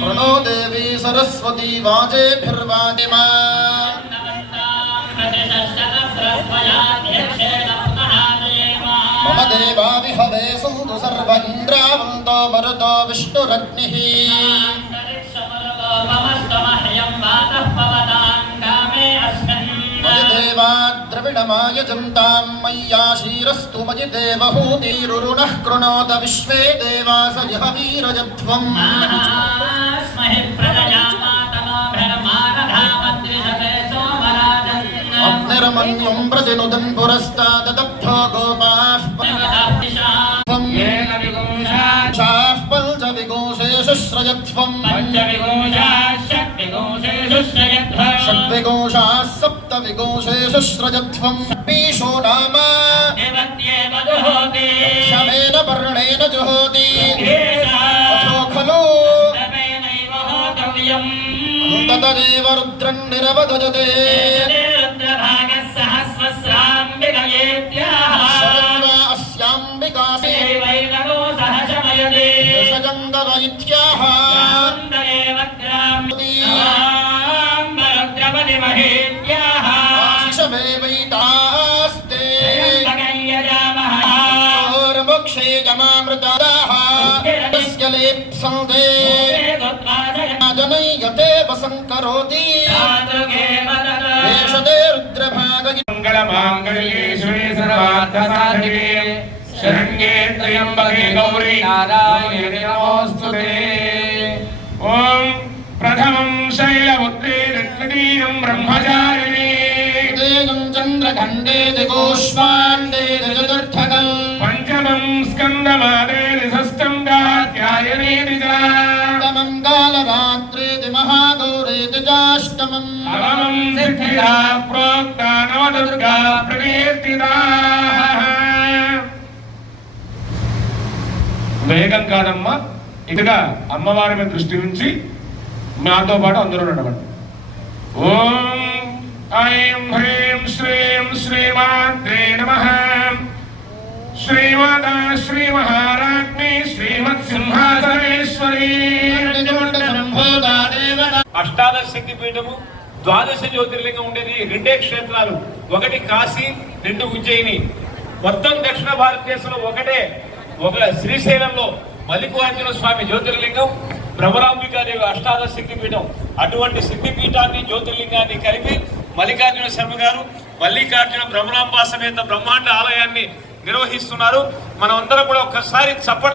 प्रणो देवी सरस्वती वाजेभिर्वाजिमा मम देवा विहवे सन्तु सर्व इन्द्रावन्तो मरुतो विष्णुरग्निः मयि द्रविणमायजन्तां मय्याशीरस्तु मयि देवहूतिरुरुणः कृणोत विश्वे देवास यः वीरजध्वम् अग्निर्मन्युं प्रतिनुदन् पुरस्ताददब्धो गोपाः पञ्चविगोषेषु श्रयध्वम् षड्विगोषाः सप्तविगोषेषु श्रजध्वम् पीशो नाम शमेन पर्णेन जुहोति अथो खलु तदेव रुद्रं निरवधजते शरण्वा अस्याम्बिका सजङ्गव इत्याह आशिषमेवैतास्ते चोर्मुक्षे जमामृताः तस्य लेप्सन्ते जनयते वसङ्करोति एषते रुद्रभाग मङ्गलमाङ्गल्ये शिवे सर्वार्थसाधिके शरण्ये त्र्यम्बके गौरी नारायणे नमोऽस्तुते। ॐ प्रथमं शैलपुत्रे द्वितीयं ब्रह्मचारिणे तृतीयं चन्द्रखण्डे दिगोष्माण्डे चतुर्थकं पञ्चमं स्कन्दमादे षष्ठं कात्यायने तमं कालरात्रे महागौरे षष्ठमं नवमं सिद्धिदा प्रोक्ता नवदुर्गा प्रकीर्तिताः। వేగం కాదమ్మా, ఇదిగా అమ్మవారి మీద దృష్టి నుంచి మాతో పాటు అందరూ నడవండి. ఓం ఐం హ్రీం శ్రీం శ్రీమాత్రే నమః. శ్రీమాతా శ్రీ మహారాజ్ఞి శ్రీమత్ సింహాసనేశ్వరి. అష్టాదశ శక్తి పీఠము, ద్వాదశ జ్యోతిర్లింగం ఉండేది రెండే క్షేత్రాలు, ఒకటి కాశీ, రెండు ఉజ్జయిని. మొత్తం దక్షిణ భారతదేశంలో ఒక శ్రీశైలంలో మల్లికార్జున స్వామి జ్యోతిర్లింగం, భ్రమరాంబికాదేవి అష్టాదశ శక్తి పీఠం. అటువంటి శక్తి పీఠాన్ని జ్యోతిర్లింగాన్ని కలిపి మల్లికార్జున శర్మ గారు మల్లికార్జున భ్రమరాంబ సమేత బ్రహ్మాండ ఆలయాన్ని నిర్వహిస్తున్నారు. మనం అందరం కూడా ఒక్కసారి చప్పట్లు